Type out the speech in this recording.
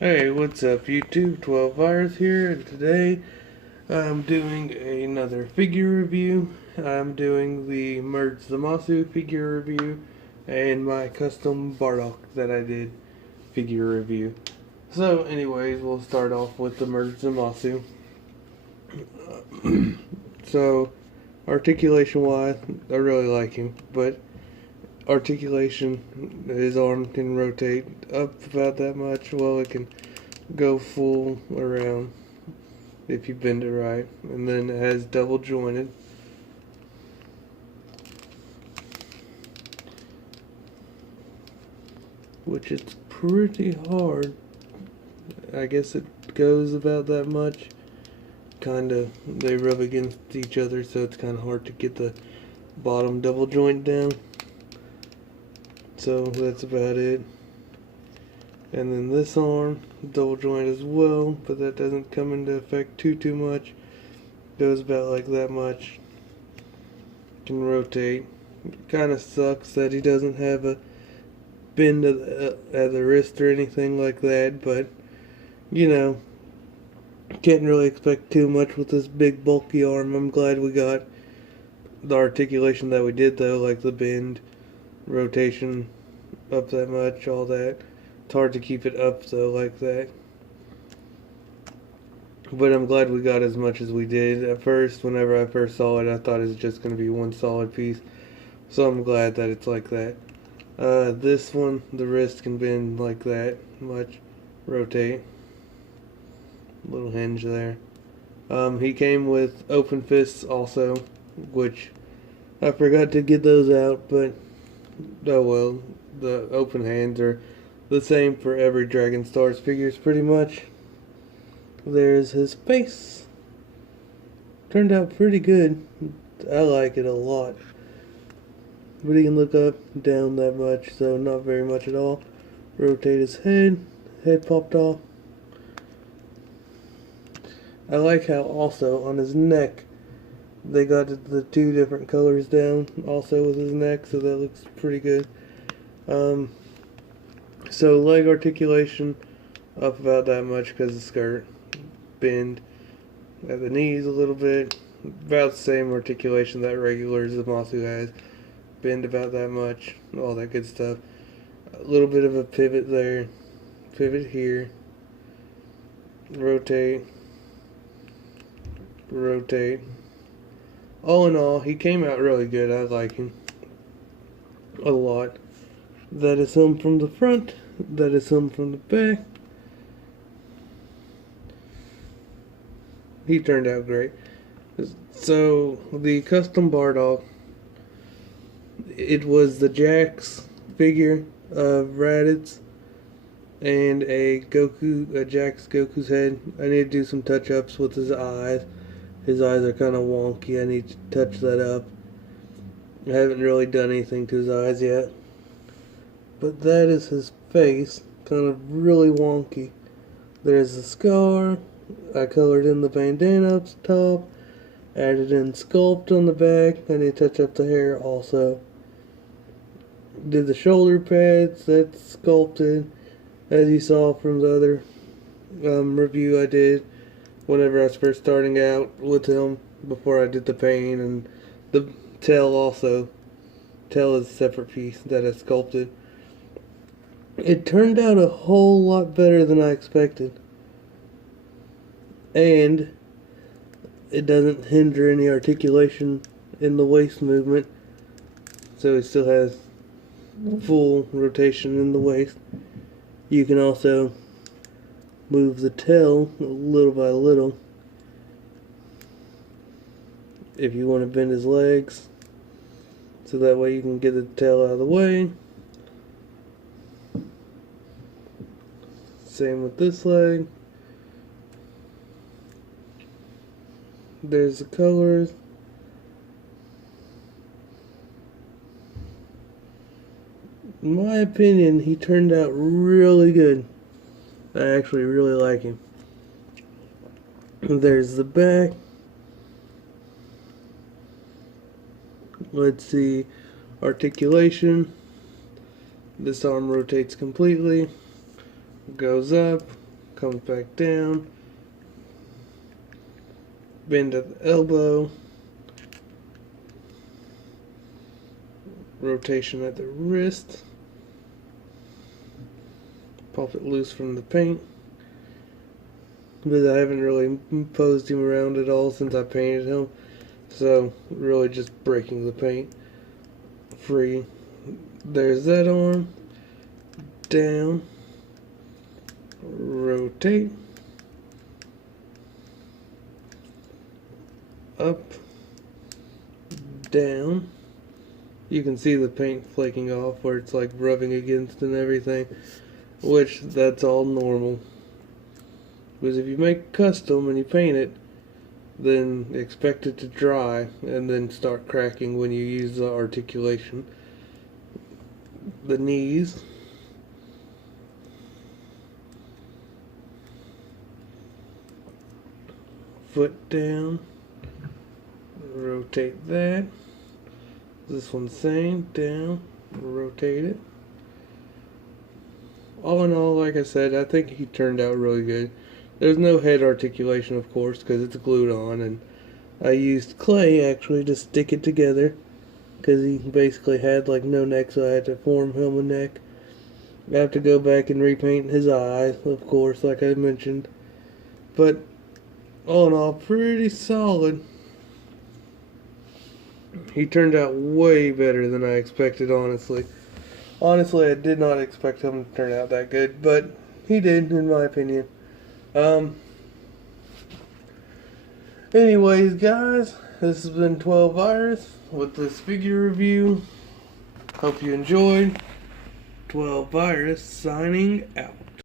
Hey, what's up YouTube? 12 Virus here, and today I'm doing another figure review. I'm doing the merged zamasu figure review and my custom Bardock that I did figure review. So anyways, we'll start off with the merged zamasu. So articulation wise, I really like him, but articulation, his arm can rotate up about that much. Well, it can go full around if you bend it right, and then it has double jointed, which it's pretty hard. I guess it goes about that much. Kinda, they rub against each other, so it's kind of hard to get the bottom double joint down. So that's about it. And then this arm, double joint as well, but that doesn't come into effect too much. Goes about like that much. Can rotate. Kind of sucks that he doesn't have a bend at the wrist or anything like that, but you know, can't really expect too much with this big bulky arm. I'm glad we got the articulation that we did though, like the bend, rotation up that much, all that. It's hard to keep it up though like that. But I'm glad we got as much as we did. At first, whenever I first saw it, I thought it was just going to be one solid piece. So I'm glad that it's like that. This one, the wrist can bend like that much. Rotate. Little hinge there. He came with open fists also, which I forgot to get those out, but oh well. The open hands are the same for every Dragon Stars figures pretty much. There's his face. Turned out pretty good. I like it a lot. But he can look up, down that much, so not very much at all. Rotate his head. Head popped off. I like how also on his neck they got the two different colors down also with his neck, so that looks pretty good. So leg articulation up about that much because the skirt. Bend at the knees a little bit. About the same articulation that regular zamasu has. Bend about that much. All that good stuff. A little bit of a pivot there. Pivot here. Rotate. Rotate. All in all, he came out really good. I like him a lot. That is him from the front. That is him from the back. He turned out great. So, the custom Bardock, it was the Jax figure of Raditz and a Jax Goku's head. I need to do some touch-ups with his eyes. His eyes are kind of wonky. I need to touch that up. I haven't really done anything to his eyes yet. But that is his face. Kind of really wonky. There's a scar. I colored in the bandana up top. Added in sculpt on the back. I need to touch up the hair also. Did the shoulder pads. That's sculpted. As you saw from the other review I did. Whenever I was first starting out with him. Before I did the paint. And the tail also. Tail is a separate piece that I sculpted. It turned out a whole lot better than I expected. And it doesn't hinder any articulation in the waist movement. So it still has full rotation in the waist. You can also move the tail little by little if you want to bend his legs. So that way you can get the tail out of the way. Same with this leg. There's the colors. In my opinion, he turned out really good. I actually really like him. There's the back. Let's see. Articulation. This arm rotates completely. Goes up. comes back down, bend at the elbow, rotation at the wrist, pop it loose from the paint. But I haven't really posed him around at all since I painted him, so really just breaking the paint free. There's that arm, down, rotate, up, down. You can see the paint flaking off where it's like rubbing against and everything, which that's all normal. Because if you make custom and you paint it, then expect it to dry and then start cracking when you use the articulation. The knees, foot down, rotate that. This one's same, down, rotate it. All in all, like I said, I think he turned out really good. There's no head articulation, of course, because it's glued on, and I used clay actually to stick it together, because he basically had like no neck, so I had to form him a neck. I have to go back and repaint his eyes, of course, like I mentioned. But all in all, pretty solid. He turned out way better than I expected, honestly. Honestly, I did not expect him to turn out that good, but he did, in my opinion. Anyways, guys, this has been 12 Virus with this figure review. Hope you enjoyed. 12 Virus signing out.